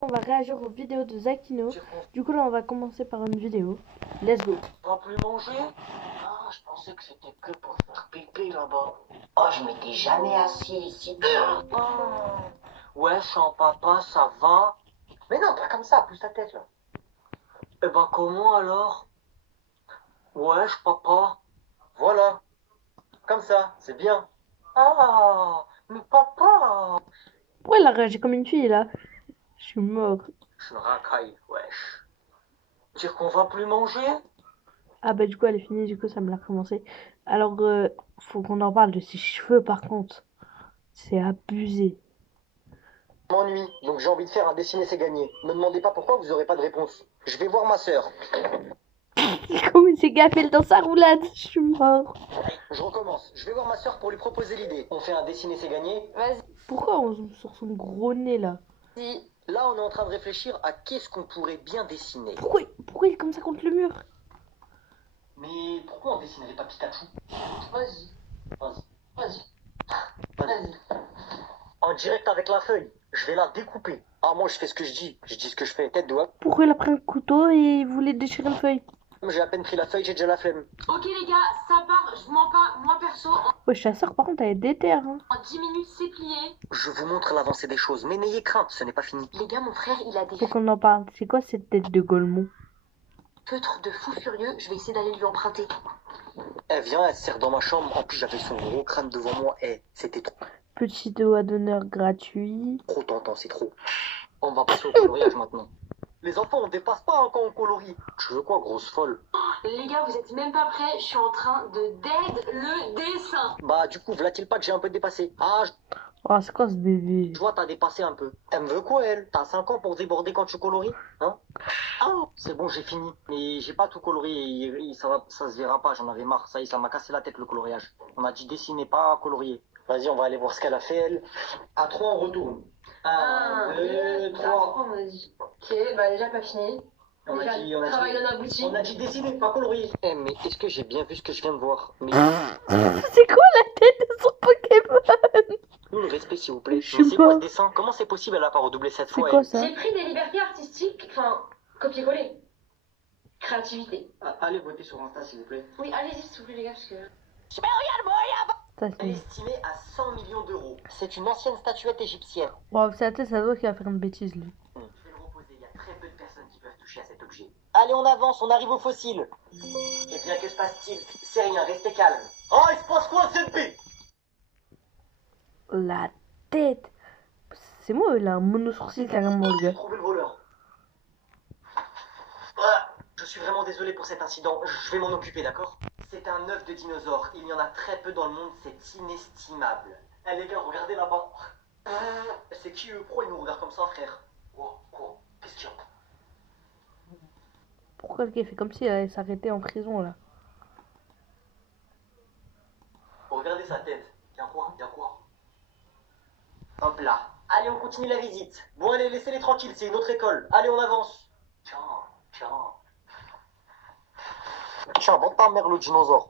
On va réagir aux vidéos de Zakino. Du coup là on va commencer par une vidéo. Let's go. On va plus manger? Ah, je pensais que c'était que pour faire pipi là-bas. Oh, je m'étais jamais assis ici. Wesh, en papa, ça va? Mais non, pas comme ça, pousse ta tête là. Eh ben comment alors? Wesh, papa. Voilà, comme ça, c'est bien. Ah, mais papa. Pourquoi elle a réagi comme une fille là? Je suis mort. Je me racaille, wesh. Dire qu'on va plus manger? Ah bah du coup elle est finie, du coup ça me l'a commencé. Alors faut qu'on en parle de ses cheveux par contre. C'est abusé. Je m'ennuie, donc j'ai envie de faire un dessiner c'est gagné. Me demandez pas pourquoi, vous aurez pas de réponse. Je vais voir ma sœur. Comment il s'est gaffé dans sa roulade? Je suis mort. Je recommence. Je vais voir ma sœur pour lui proposer l'idée. On fait un dessiner c'est gagné. Vas-y. Pourquoi on zoome sur son gros nez là? Là, on est en train de réfléchir à qu'est-ce qu'on pourrait bien dessiner. Pourquoi il est comme ça contre le mur? Mais pourquoi on dessinerait pas Pikachu? Vas-y. En direct avec la feuille. Je vais la découper. Ah, moi, je fais ce que je dis. Je dis ce que je fais. Tête, doigt. Pourquoi il a pris un couteau et il voulait déchirer une feuille? J'ai à peine pris la feuille, j'ai déjà la flemme. Ok les gars, ça part, je mens pas, moi perso, Ouais, chasseur par contre elle est déter hein. en 10 minutes c'est plié. Je vous montre l'avancée des choses, mais n'ayez crainte, ce n'est pas fini. Les gars, mon frère, il a des Faut qu'on en parle. C'est quoi cette tête de Golemon? feutres de fou furieux, je vais essayer d'aller lui emprunter. Elle vient, elle se serre dans ma chambre. En plus, j'avais son gros crâne devant moi. C'était Petit doigt d'honneur gratuit. trop tentant, c'est trop. On va passer au coloriage maintenant. Les enfants, on dépasse pas hein, quand on colorie. Tu veux quoi, grosse folle? Les gars, vous êtes même pas prêts, je suis en train de dead le dessin. Bah, du coup, voilà-t-il pas que j'ai un peu dépassé? Ah, Oh, c'est quoi ce bébé? je vois, t'as dépassé un peu. Elle me veut quoi, elle? T'as 5 ans pour déborder quand tu colories? Hein? Ah, c'est bon, j'ai fini. Mais j'ai pas tout colorié. Ça se verra pas, j'en avais marre. Ça y est, ça m'a cassé la tête le coloriage. On a dit dessiner, pas colorier. Vas-y, on va aller voir ce qu'elle a fait, elle. À 3, on retourne. 1, 2, 3. Ok, bah déjà pas fini. On a dit, Travail non abouti. on a dit dessiner, pas colorier. Eh, mais est-ce que j'ai bien vu ce que je viens de voir? Mais C'est quoi la tête de son Pokémon? nous, le respect, s'il vous plaît. Je Mais sais c'est quoi pas. ce dessin? Comment c'est possible, elle a pas redoublé cette C'est fois, quoi elle? ça? J'ai pris des libertés artistiques, enfin, copier-coller. Créativité. Allez voter sur Insta, s'il vous plaît. Oui, allez-y s'il vous plaît les gars, parce que... Ça, Elle est c'est... estimée à 100 millions d'euros. C'est une ancienne statuette égyptienne. Wow, sa tête, ça doit qu'il va faire une bêtise lui. Je vais le reposer, il y a très peu de personnes qui peuvent toucher à cet objet. Allez, on avance, on arrive au fossile. Eh bien, que se passe-t-il? C'est rien, restez calme. Oh, il se passe quoi, ZB? La tête. C'est moi, il a un mono-sourcil carrément le J'ai gars. trouvé le voleur. Ah, je suis vraiment désolé pour cet incident, je vais m'en occuper, d'accord? C'est un œuf de dinosaure, il y en a très peu dans le monde, c'est inestimable. Eh les gars, regardez là-bas. C'est qui eux? Pourquoi ils nous regardent comme ça, frère? Quoi? Qu'est-ce qu'il y a? Pourquoi le gars fait comme si elle allait s'arrêter en prison là? Regardez sa tête. Y'a quoi? Hop là. Allez, on continue la visite. Bon, allez, laissez-les tranquilles, c'est une autre école. Allez, on avance. Tiens, vends ta mère le dinosaure.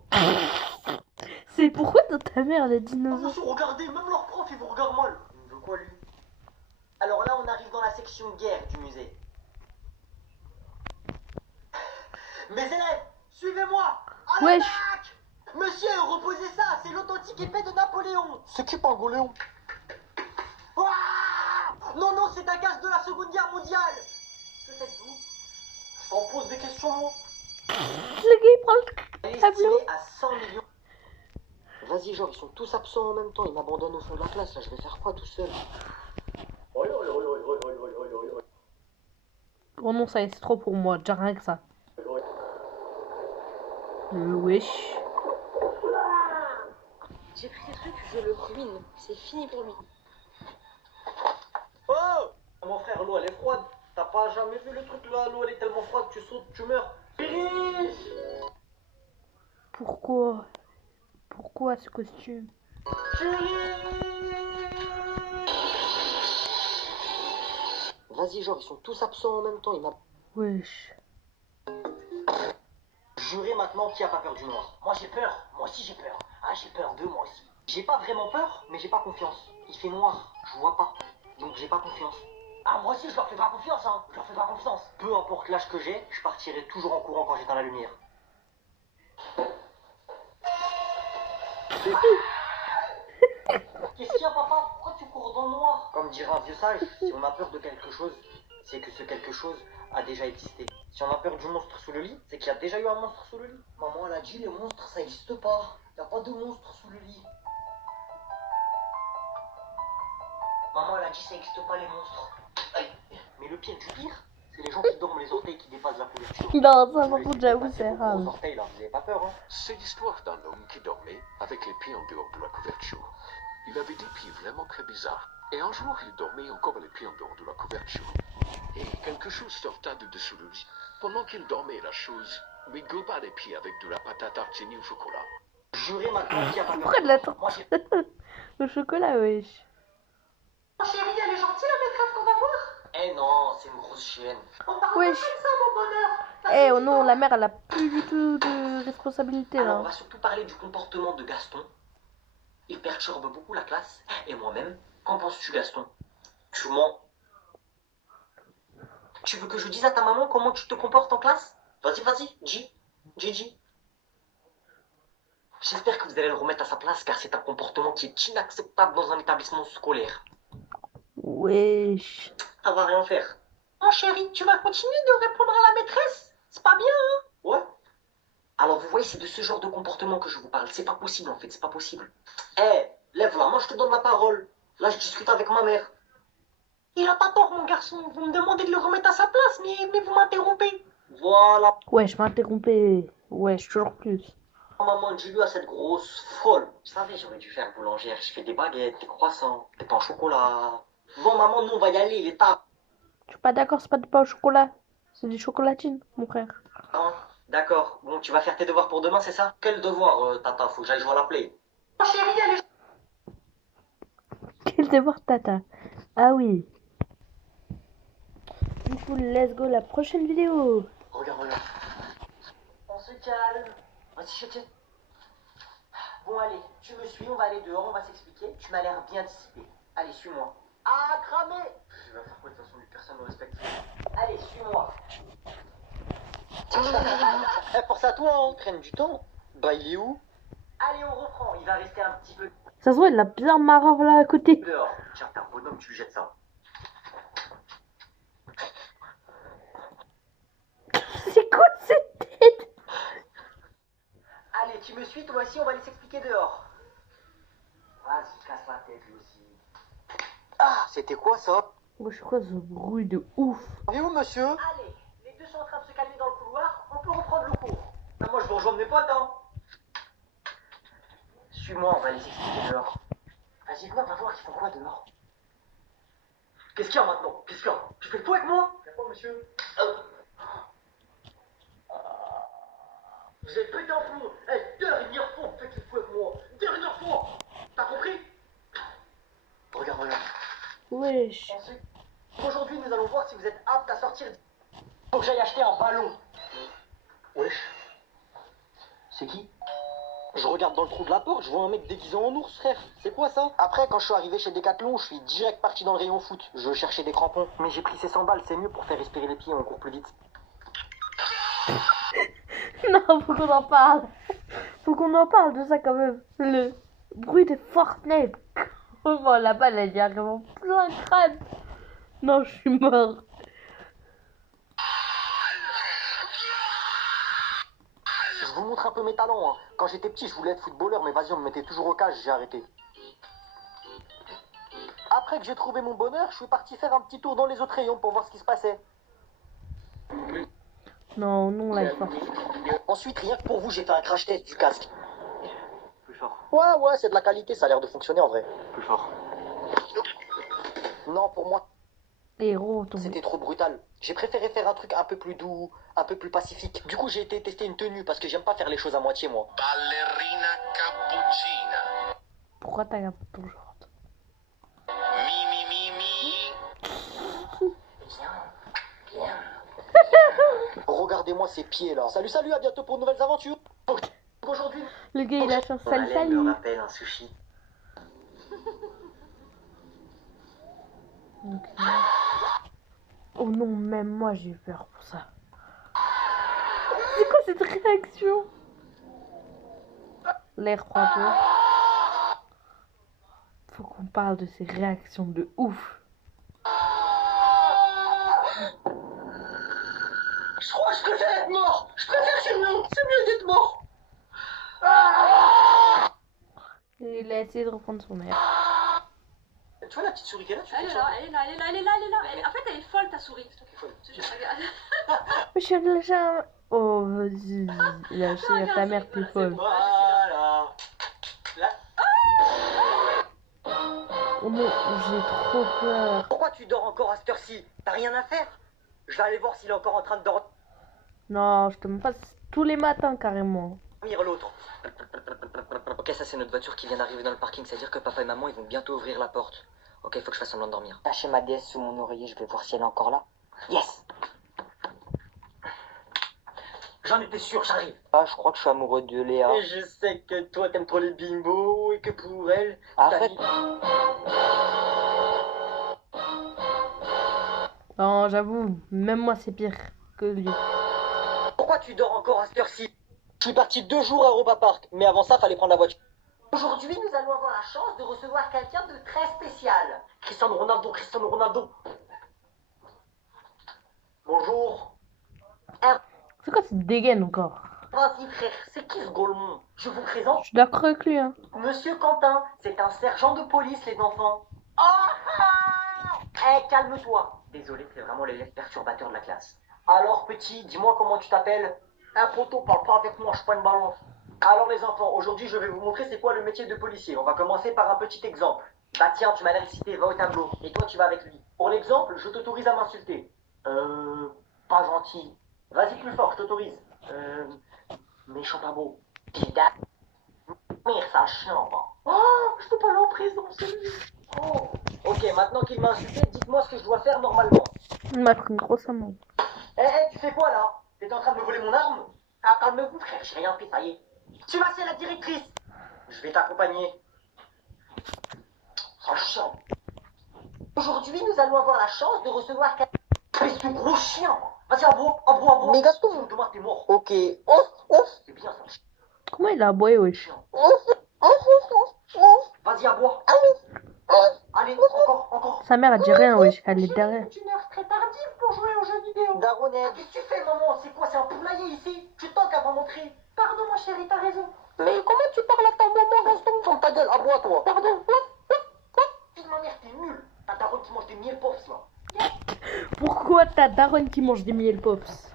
C'est pourquoi dans ta mère les dinosaures? Attention, regardez, même leur prof, il vous regarde mal. Il veut quoi, lui? Alors là, on arrive dans la section guerre du musée. Mes élèves, suivez-moi. À Wesh. l'attaque! Monsieur, reposez ça, c'est l'authentique épée de Napoléon. C'est qui Pangoléon? Non, c'est un gaz de la Seconde Guerre mondiale. Que faites-vous? Je t'en pose des questions, moi. Le gars il prend Elle le est tableau. estimée à 100 millions. Vas-y, genre, ils sont tous absents en même temps. Ils m'abandonnent au fond de la classe, là. Je vais faire quoi tout seul? Oh non, ça y est, c'est trop pour moi, déjà rien que ça. Wesh. J'ai pris ce truc, je le ruine. C'est fini pour lui. Oh! Mon frère, l'eau, elle est froide. T'as pas jamais vu le truc là? L'eau, elle est tellement froide, tu sautes, tu meurs. Pourquoi? Pourquoi ce costume? Vas-y, genre, ils sont tous absents en même temps. Ils m'abandonnent. Wesh. Jurez maintenant qui a pas peur du noir. Moi j'ai peur, moi aussi j'ai peur. Ah j'ai peur d'eux moi aussi. J'ai pas vraiment peur, mais j'ai pas confiance. Il fait noir, je vois pas. Donc j'ai pas confiance. Ah, moi aussi, je leur fais pas confiance, hein. Je leur fais pas confiance. Peu importe l'âge que j'ai, je partirai toujours en courant quand j'éteins la lumière. Qu'est-ce qu'il y a, papa? Pourquoi tu cours dans le noir? Comme dirait un vieux sage, si on a peur de quelque chose, c'est que ce quelque chose a déjà existé. Si on a peur du monstre sous le lit, c'est qu'il y a déjà eu un monstre sous le lit. Maman, elle a dit, les monstres, ça existe pas. Y a pas de monstre sous le lit. Maman, elle a dit, ça existe pas, les monstres. Aïe. Mais le pire du pire, c'est les gens qui dorment les orteils qui dépassent la couverture. Non, ça Vous par les contre, laissez j'avoue, dépasser c'est vos gros grave. orteils, là, vous avez pas peur, hein? C'est l'histoire d'un homme qui dormait avec les pieds en dehors de la couverture. Il avait des pieds vraiment très bizarres. Et un jour, il dormait encore les pieds en dehors de la couverture. Et quelque chose sortait de dessous le lit. Pendant qu'il dormait, la chose lui globa les pieds avec de la pâte à tartiner au chocolat. Jurez maintenant qu'il y a pas Pourquoi de la peur. Moi, j'ai... Le chocolat, wesh. Oh, chérie, elle est gentille, la maîtresse qu'on va voir. Eh non, c'est une grosse chienne. On parle Wesh. pas de ça, mon bonheur. Eh oh non, la mère, elle a plus du tout de responsabilité Alors, on là. va surtout parler du comportement de Gaston. Il perturbe beaucoup la classe et moi-même. Qu'en penses-tu, Gaston? Tu mens. Tu veux que je dise à ta maman comment tu te comportes en classe? Vas-y, vas-y, dis. J'espère que vous allez le remettre à sa place car c'est un comportement qui est inacceptable dans un établissement scolaire. Wesh. Ça va rien faire. Mon chéri, tu vas continuer de répondre à la maîtresse? C'est pas bien, hein? Ouais. Alors vous voyez, c'est de ce genre de comportement que je vous parle. C'est pas possible en fait, c'est pas possible. Eh, lève-la, moi je te donne la parole. Là, je discute avec ma mère. Il a pas tort, mon garçon. Vous me demandez de le remettre à sa place, mais vous m'interrompez. Voilà. Wesh, m'interrompez. Wesh, toujours plus. Maman, dis-lui à cette grosse folle. Vous savez, j'aurais dû faire boulangère. Je fais des baguettes, des croissants, des pains au chocolat. Bon, maman, nous, on va y aller, il est tard. Je suis pas d'accord, c'est pas du pain au chocolat. C'est des chocolatines, mon frère. Hein? D'accord. Bon, tu vas faire tes devoirs pour demain, c'est ça? Quel devoir, tata? Faut que j'aille jouer à la play. Oh, chérie, elle est... Quel devoir, tata? Ah oui. Du coup, let's go la prochaine vidéo. Regarde. On se calme. Vas-y, je tiens. Bon, allez, tu me suis, on va aller dehors, on va s'expliquer. Tu m'as l'air bien dissipé. Allez, suis-moi. Ah, cramé! Je vais faire quoi de toute façon, personne ne me respecte. Allez, suis-moi. Force à toi, hein. Traîne du temps. Bah, il est où? Allez, on reprend. Il va rester un petit peu Ça se voit, il a bien marave là à côté. dehors. Tiens, t'es un bonhomme, tu lui jettes ça. C'est quoi cette tête? Allez, tu me suis, toi aussi, on va aller s'expliquer dehors. Vas-y, casse la tête, lui aussi. Ah, c'était quoi ça? Moi, je crois ce bruit de ouf. Et où, monsieur? Allez, les deux sont en train de se calmer dans le couloir, on peut reprendre le cours. Ah, moi, je vous rejoins mes potes, hein. Suis-moi, on va aller s'expliquer dehors. Vas-y, viens, on va voir, ils font quoi dehors? Qu'est-ce qu'il y a maintenant? Qu'est-ce qu'il y a? Tu fais le fou avec moi? Fais quoi, monsieur? Vous avez pété un plomb. Eh, dernière fois, vous faites le fou avec moi. Dernière fois. T'as compris? Regarde. Wesh. Ensuite, aujourd'hui, nous allons voir si vous êtes apte à sortir. Faut que j'aille acheter un ballon. Wesh. C'est qui? Je regarde dans le trou de la porte, je vois un mec déguisé en ours, frère. C'est quoi ça? Après, quand je suis arrivé chez Decathlon, je suis direct parti dans le rayon foot. Je cherchais des crampons. Mais j'ai pris ces 100 balles, c'est mieux pour faire respirer les pieds, on court plus vite. Non, faut qu'on en parle. Faut qu'on en parle de ça quand même. Le bruit de Fortnite. Comment la balle, elle y arrive en plein crâne. Non, je suis mort. Je vous montre un peu mes talents, hein. Quand j'étais petit, je voulais être footballeur, mais vas-y, on me mettait toujours au cage, j'ai arrêté. Après que j'ai trouvé mon bonheur, je suis parti faire un petit tour dans les autres rayons pour voir ce qui se passait. Non, non, là, il faut. Ensuite, rien que pour vous, j'ai fait un crash test du casque. Plus fort. Ouais, c'est de la qualité, ça a l'air de fonctionner en vrai. Plus fort. Non, pour moi, Héros, ton. c'était trop brutal. J'ai préféré faire un truc un peu plus doux, un peu plus pacifique. Du coup, j'ai été tester une tenue parce que j'aime pas faire les choses à moitié, moi. Ballerina cappuccina. Pourquoi t'as un ton genre? Mi. Bien. Regardez-moi ces pieds là. Salut, à bientôt pour de nouvelles aventures. Aujourd'hui, Le gars, il a changé mon ça, haleine me salut. rappelle un sushi. Ok. Oh non, même moi j'ai eu peur pour ça. C'est quoi cette réaction? L'air prend un peu. Faut qu'on parle de ces réactions de ouf. Je crois que je préfère être mort. Je préfère c'est mieux d'être mort. Il a essayé de reprendre son air. Tu vois la petite souris qu'elle a, tu Elle fais est ça. là, elle est là, elle est là, elle est là, elle est là. En fait, elle est folle, ta souris. C'est toi qui es folle. Je te jure, regarde. Mais je suis allée lâcher un... Oh, vas-y. Lâcher ta mère, t'es folle. Voilà. Là. Oh non, j'ai trop peur. Pourquoi tu dors encore à cette heure-ci? T'as rien à faire? Je vais aller voir s'il est encore en train de dormir Non, je te montre pas tous les matins carrément. l'autre. Ok, ça c'est notre voiture qui vient d'arriver dans le parking. C'est-à-dire que papa et maman ils vont bientôt ouvrir la porte. Ok, il faut que je fasse semblant de dormir. Lâcher ma DS sous mon oreiller, je vais voir si elle est encore là. Yes! J'en étais sûr, j'arrive. Ah, je crois que je suis amoureux de Léa. Et je sais que toi t'aimes trop les bimbos et que pour elle. Arrête! Non, j'avoue, même moi c'est pire que lui. Pourquoi tu dors encore à cette heure-ci? Je suis parti 2 jours à Europa Park, mais avant ça, fallait prendre la voiture. Aujourd'hui, nous allons avoir la chance de recevoir quelqu'un de très spécial. Cristiano Ronaldo, Cristiano Ronaldo. Bonjour. C'est quoi cette dégaine encore? Vas-y frère, c'est qui ce Golemon? Je vous présente Je suis d'accord avec lui, hein. Monsieur Quentin, c'est un sergent de police, les enfants. Eh, calme-toi. Désolé, c'est vraiment l'élève perturbateur de la classe. Alors, petit, dis-moi comment tu t'appelles. Un poteau, parle pas avec moi, je suis pas une balance. Alors, les enfants, aujourd'hui, je vais vous montrer c'est quoi le métier de policier. On va commencer par un petit exemple. Bah tiens, tu m'as l'air excité, va au tableau. Et toi, tu vas avec lui. Pour l'exemple, je t'autorise à m'insulter. Pas gentil. Vas-y plus fort, je t'autorise. Méchant pas beau. Pédale. Merde, ça chiant. Oh, je peux pas aller en prison, c'est lui. Oh. Ok, maintenant qu'il m'a insulté, dites-moi ce que je dois faire normalement. Il m'a pris une grosse amende. Tu fais quoi là? T'es en train de me voler mon arme? Ah, calme-vous, frère, j'ai rien fait, ça y est. Tu vas chez la directrice. Je vais t'accompagner. Ça chiant. Aujourd'hui, nous allons avoir la chance de recevoir quelqu'un. Mais ce gros chien. Vas-y, abo. Mais Gaston. Demain, t'es mort. Ok. C'est bien ça. Comment il a aboyé, wesh? Vas-y, aboie. Allez, encore. Sa mère a dit rien, wesh. Elle est derrière. C'est une heure très tardive pour jouer aux jeux vidéo. Daronette. Qu'est-ce que tu fais, maman? C'est quoi? C'est un poulailler ici? Tu toques avant d'entrer. Pardon, ma chérie, t'as raison. Mais comment tu parles à ta maman, Gaston? Ferme ta gueule, aboie, toi. Pardon. Fille de ma mère, t'es nul. Ta daronne qui mange des miel pops, là. Pourquoi ta daronne qui mange des miel pops?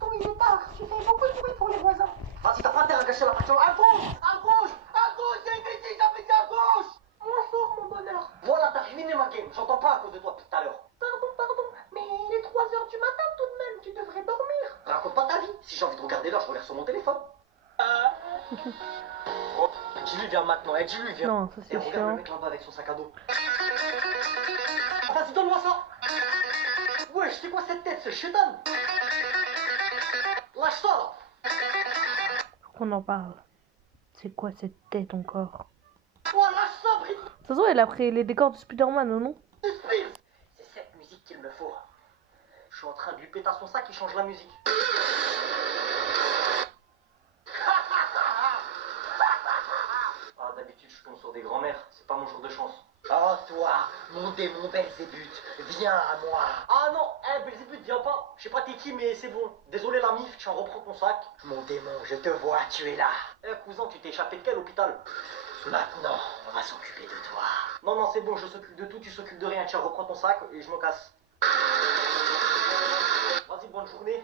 Oh, il est tard. Tu fais beaucoup de bruit pour les voisins. Vas-y, t'as pas intérêt à gâcher la voiture. À gauche, il y a une bêtise, à gauche. Bonjour, mon bonheur. Voilà, t'as ruiné ma game. J'entends pas à cause de toi tout à l'heure. Pardon, mais il est 3h du matin tout de même. Tu devrais dormir. Raconte pas ta vie. Si j'ai envie de regarder l'heure, je regarde sur mon téléphone. Oh, dis-lui, viens maintenant. Dis-lui, viens. Non, ça Et c'est regarde le chiant. mec là-bas avec son sac à dos. Vas-y, donne-moi ça. Wesh, c'est quoi cette tête, ce chétan? Lâche ça, là. Faut qu'on en parle. C'est quoi cette tête encore? Oh, lâche ça, Britney Ça se voit, elle a pris les décors de Spider-Man, ou non? Spears. C'est cette musique qu'il me faut. Je suis en train de lui péter à son sac, il change la musique. Ah, d'habitude, je tombe sur des grands-mères. C'est pas mon jour de chance. Oh, toi, mon démon Belzébuth, viens à moi. Ah non, Belzébuth, viens pas. Je sais pas t'es qui, mais c'est bon. Désolé, la mif, tu en reprends ton sac. Mon démon, je te vois, tu es là. Cousin, tu t'es échappé de quel hôpital? Maintenant, on va s'occuper de toi. Non, c'est bon, je s'occupe de tout, tu s'occupes de rien. Tiens, reprends ton sac et je me casse. Vas-y, bonne journée.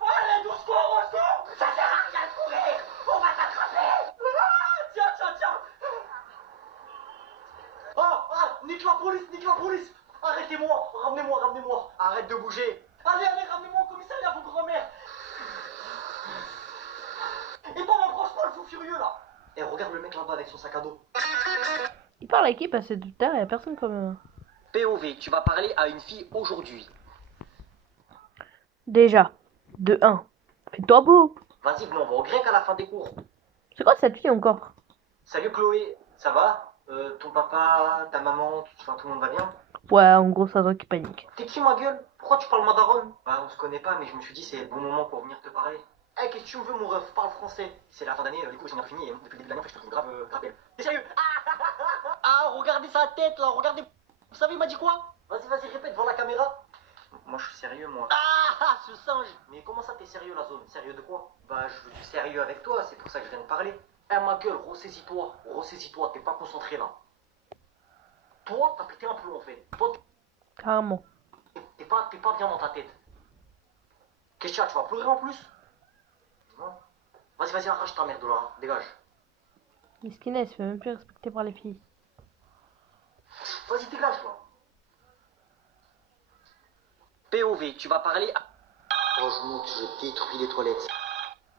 Allez, au secours. Ça sert à rien de courir. On va t'attraper. Tiens. Nique la police. Arrêtez-moi, ramenez-moi. Arrête de bouger. Allez, ramenez-moi au commissariat, vos grand-mères. Et toi, m'approche pas, le fou furieux, là. Et regarde le mec là-bas avec son sac à dos. Il parle à qui? Parce que tout à l'heure, il y a personne quand même. POV, tu vas parler à une fille aujourd'hui. Déjà, de 1. Fais-toi beau. Vas-y, on va au grec à la fin des cours. C'est quoi cette fille encore? Salut Chloé, ça va? Ton papa, ta maman, tout le monde va bien? Ouais, en gros, ça doit qu'il panique. T'es qui, ma gueule? Pourquoi tu parles madaron? Bah, on se connaît pas, mais je me suis dit, c'est le bon moment pour venir te parler. Eh, qu'est-ce que tu me veux, mon ref? Parle français. C'est la fin d'année, du coup, j'ai bien fini, et depuis le début de l'année, en fait, je te trouve grave belle. T'es sérieux? Ah, regardez sa tête, là, regardez. Vous savez, il m'a dit quoi? Vas-y, répète devant la caméra. Moi, je suis sérieux, moi. Ah, ce singe! Mais comment ça, t'es sérieux, la zone? Sérieux de quoi? Bah, je veux du sérieux avec toi, c'est pour ça que je viens de parler. Eh, ma gueule, ressaisis-toi, t'es pas concentré, là. Toi, t'as pété un plomb, en fait. Toi, Carrément. t'es pas bien dans ta tête. Qu'est-ce que tu vas pleurer en plus? Non. Vas-y, arrache ta merde, là, dégage. Miskina, il se fait même plus respecter par les filles. Vas-y, dégage, toi. POV, tu vas parler à... Oh, je monte, je détruis les toilettes.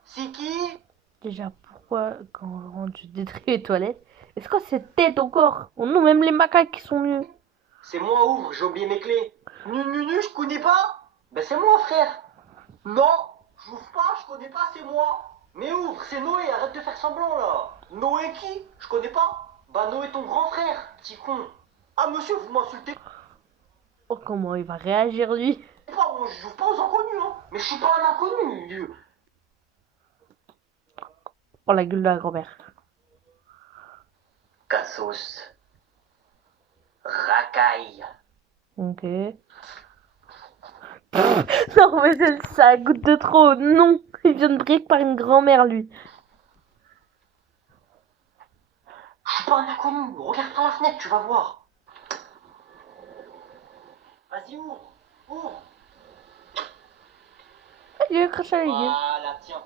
C'est qui? Déjà, pourquoi, quand on rentre, je détruis les toilettes? Est-ce que c'est tête encore? Oh non, même les macaques qui sont mieux. C'est moi, ouvre, j'ai oublié mes clés. Nu, je connais pas? Ben c'est moi, frère. Non, j'ouvre pas, je connais pas, c'est moi. Mais ouvre, c'est Noé, arrête de faire semblant là. Noé qui? Je connais pas. Bah Noé ton grand frère, petit con. Ah monsieur, vous m'insultez Oh, comment il va réagir, lui? pas, moi je joue pas aux inconnus, hein. Mais je suis pas un inconnu. Oh, la gueule de la grand-mère. Cassos. Racaille. Ok. Non, mais ça goûte de trop. Non, il vient de brique par une grand-mère, lui. Je suis pas un inconnu, regarde par la fenêtre, tu vas voir. Vas-y, ouvre. Ah, il a craché à la gueule. Voilà, tiens.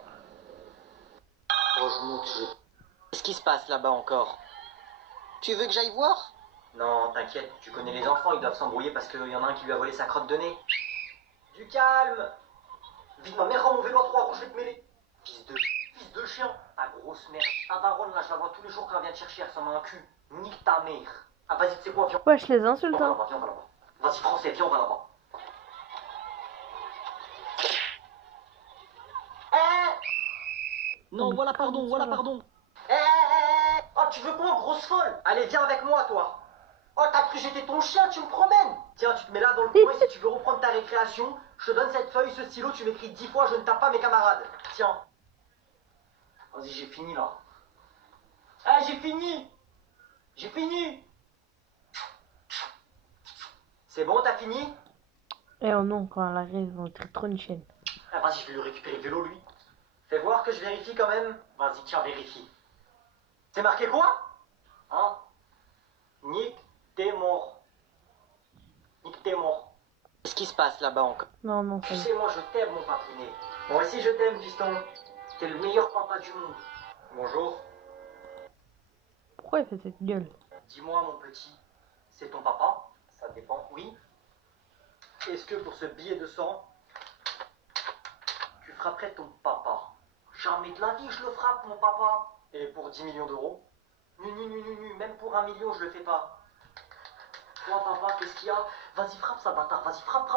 Oh, je monte, Qu'est-ce qui se passe là-bas encore? Tu veux que j'aille voir? Non, t'inquiète, tu connais les enfants, ils doivent s'embrouiller parce qu'il y en a un qui lui a volé sa crotte de nez. Du calme! Vite, ma mère rend mon vélo à 3 roues, je vais te mêler. Fils de chien, ta grosse merde. Ta daronne, là, je la vois tous les jours quand elle vient te chercher, elle ressemble à un cul. Nique ta mère. Ah, vas-y, tu sais quoi, viens. Ouais, je les insulte, On va hein. là-bas, viens, on va là-bas. Vas-y, français, viens, on va là-bas. Non, mais voilà, comment ça va pardon. Oh, tu veux quoi, grosse folle? Allez, viens avec moi, toi. Oh, t'as cru que j'étais ton chien, tu me promènes. Tiens, tu te mets là dans le coin, si tu veux reprendre ta récréation, je te donne cette feuille, ce stylo, tu m'écris 10 fois, je ne tape pas mes camarades. Tiens. Vas-y, j'ai fini, là. Ah, j'ai fini. C'est bon, t'as fini? Eh oh non, quand elle arrive, on dirait trop une chaîne. Ah, vas-y, je vais lui récupérer le vélo, lui. Fais voir que je vérifie quand même. Vas-y, tiens, vérifie. C'est marqué quoi? Hein? Nick, t'es mort. Qu'est-ce qui se passe là-bas encore? Non, ça Tu y est. sais, moi je t'aime, mon papiné. Moi aussi je t'aime, fiston. T'es le meilleur papa du monde. Bonjour. Pourquoi il fait cette gueule? Dis-moi, mon petit, c'est ton papa? Ça dépend, oui. Est-ce que pour ce billet de sang, tu frapperais ton papa? Jamais de la vie je le frappe, mon papa. Et pour 10 millions d'euros? Même pour 1 million, je le fais pas. Toi, papa, qu'est-ce qu'il y a? Vas-y, frappe ça, bâtard. Vas-y, frappe.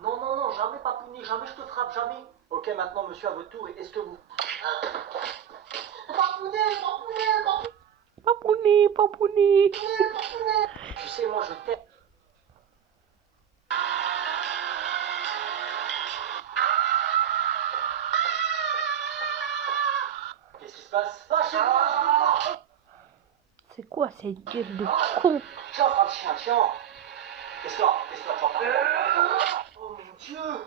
Non, jamais, papounet, jamais je te frappe, jamais. Ok, maintenant, monsieur, à votre tour, est-ce que vous... Papounet. Papouni. Tu sais, moi, je t'aime. Qu'est-ce qui se passe? Lâchez-moi, je veux pas. C'est quoi cette gueule de con? Tiens, sale chien, tiens. Qu'est-ce que tu vas faire? Oh, mon Dieu.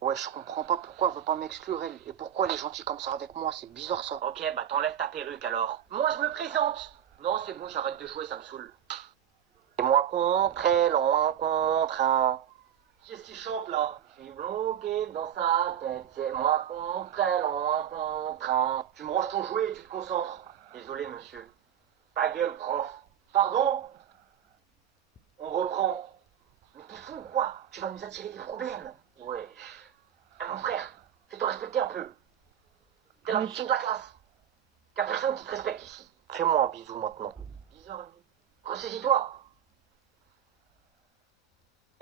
Ouais, je comprends pas pourquoi elle veut pas m'exclure elle. Et pourquoi elle est gentille comme ça avec moi, c'est bizarre ça. Ok, bah t'enlèves ta perruque alors. Moi je me présente. Non, c'est bon, j'arrête de jouer, ça me saoule. C'est moi contre elle en un contre un. Qu'est-ce qu'il chante là? Je suis bloqué dans sa tête, c'est moi contre elle en un contre un. Tu me ranges ton jouet et tu te concentres. Désolé monsieur. Ta gueule, prof. Pardon? On reprend. Mais t'es fou ou quoi? Tu vas nous attirer des problèmes. Ouais. Mon frère, fais-toi respecter un peu. T'es la Oui. victime de la classe. Y'a personne qui te respecte ici. Fais-moi un bisou maintenant. Bisous, Ressaisis-toi.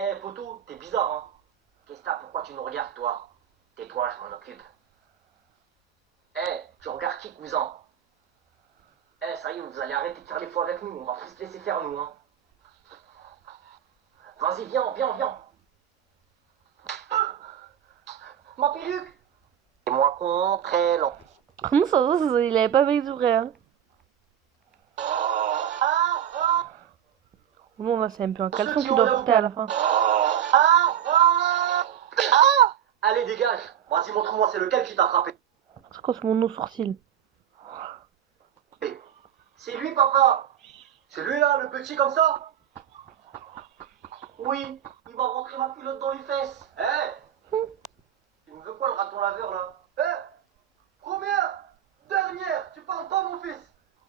Eh, poto, t'es bizarre, hein. Qu'est-ce que t'as? Pourquoi tu nous regardes, toi? Tais-toi, je m'en occupe. Eh, tu regardes qui, cousin? Eh, ça y est, vous allez arrêter de faire les fous avec nous. On va plus se laisser faire, nous, hein. Vas-y, viens, viens, viens. Ma perruque. Et moi con, très long. Comment ça, il avait pas fait exprès, hein. Bon, là, c'est un peu un caleçon qu'il doit porter à la fin. Allez, dégage. Vas-y, montre-moi, c'est lequel qui t'a frappé? C'est quoi ce mon sourcil? C'est lui, papa. C'est lui, là, le petit comme ça? Oui, il m'a rentré ma culotte dans les fesses. Eh, tu me veux quoi, le raton laveur, là? Eh, première, dernière, tu parles pas, mon fils?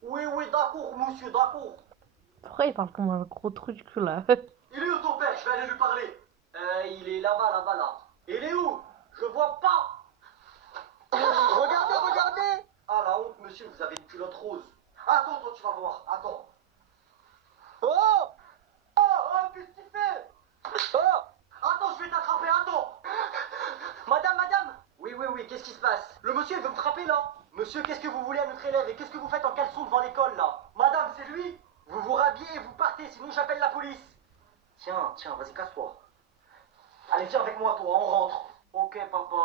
Oui, oui, d'accord, monsieur, d'accord. Pourquoi il parle comme un gros truc, là? Il est où ton père? Je vais aller lui parler. Il est là-bas, là-bas, là. Il est où? Je vois pas. Regardez, regardez. Ah, la honte, monsieur, vous avez une culotte rose. Attends, toi, tu vas voir. Attends. Oh! Oh, oh, qu'est-ce que tu fais? Oh! Attends, je vais t'attraper, attends. Madame, madame. Oui, oui, oui, qu'est-ce qui se passe? Le monsieur, il veut me frapper, là. Monsieur, qu'est-ce que vous voulez à notre élève? Et qu'est-ce que vous faites en caleçon devant l'école, là? Madame, c'est lui? Vous vous rhabillez et vous partez, sinon j'appelle la police. Tiens, tiens, vas-y, casse-toi. Allez, viens avec moi, toi, on rentre. Ok, papa.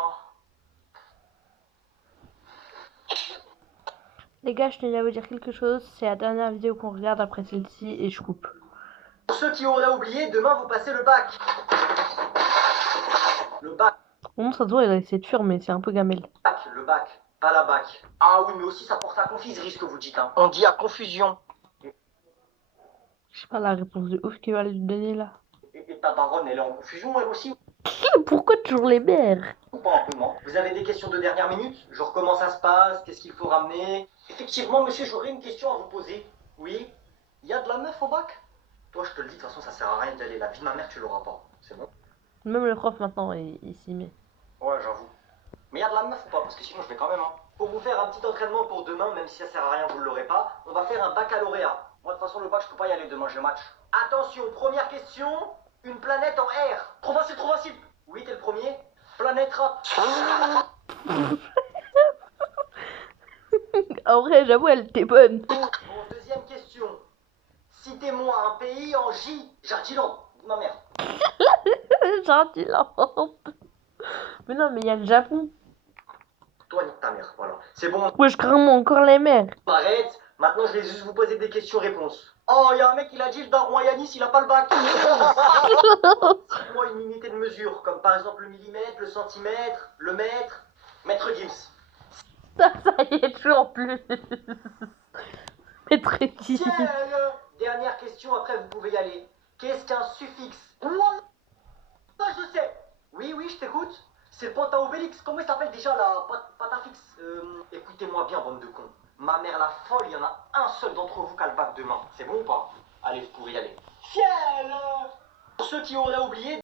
Les gars, je tenais à vous dire quelque chose. C'est la dernière vidéo qu'on regarde après celle-ci et je coupe. Pour ceux qui auraient oublié, demain vous passez le bac. Le bac, Bon, ça se voit, il a essayé de fuir, mais c'est un peu gamelle. le bac, pas la bac. Ah oui, mais aussi ça porte à confiserie ce que vous dites. Hein. On dit à confusion. Je sais pas la réponse de ouf qu'il va lui donner là. Et ta baronne, elle est en confusion, elle aussi? Pourquoi toujours les mères? Ou pas un peu, non? Vous avez des questions de dernière minute? Genre comment ça se passe? Qu'est-ce qu'il faut ramener? Effectivement, monsieur, j'aurais une question à vous poser. Oui? Il y a de la meuf au bac? Toi, je te le dis, de toute façon, ça sert à rien d'y aller. La vie de ma mère, tu l'auras pas. C'est bon? Même le prof maintenant, il s'y met. Ouais, j'avoue. Mais il y a de la meuf ou pas? Parce que sinon, je vais quand même, hein. Pour vous faire un petit entraînement pour demain, même si ça sert à rien, vous ne l'aurez pas, on va faire un baccalauréat. Moi, de toute façon, le bac, je peux pas y aller demain, j'ai match. Attention, première question. Une planète en R. Trop facile, trop facile. Oui, t'es le premier. Planète rap. En vrai, j'avoue, elle était bonne. Bon, deuxième question. Citez-moi un pays en J. Jardiland, ma mère. Jardiland. Mais non, mais il y a le Japon. Toi, nique ta mère, voilà. C'est bon, Wesh, carrément, encore les mères. arrête. Maintenant, je vais juste vous poser des questions-réponses. Oh, il y a un mec, il a dit le daron à Yanis, il a pas le bac. Cite-moi une unité de mesure, comme par exemple le millimètre, le centimètre, le mètre. Maître Gims. Ça y est, toujours plus. Maître Gims. Tiens, dernière question, après vous pouvez y aller. Qu'est-ce qu'un suffixe? Ça, je sais. Oui, oui, je t'écoute. C'est le Pentaobélix. Comment il s'appelle déjà la patafix? Écoutez-moi bien, bande de cons. Ma mère la folle, il y en a un seul d'entre vous qui a le bac demain. C'est bon ou pas? Allez, vous pouvez y aller. Ciel! Pour ceux qui auraient oublié,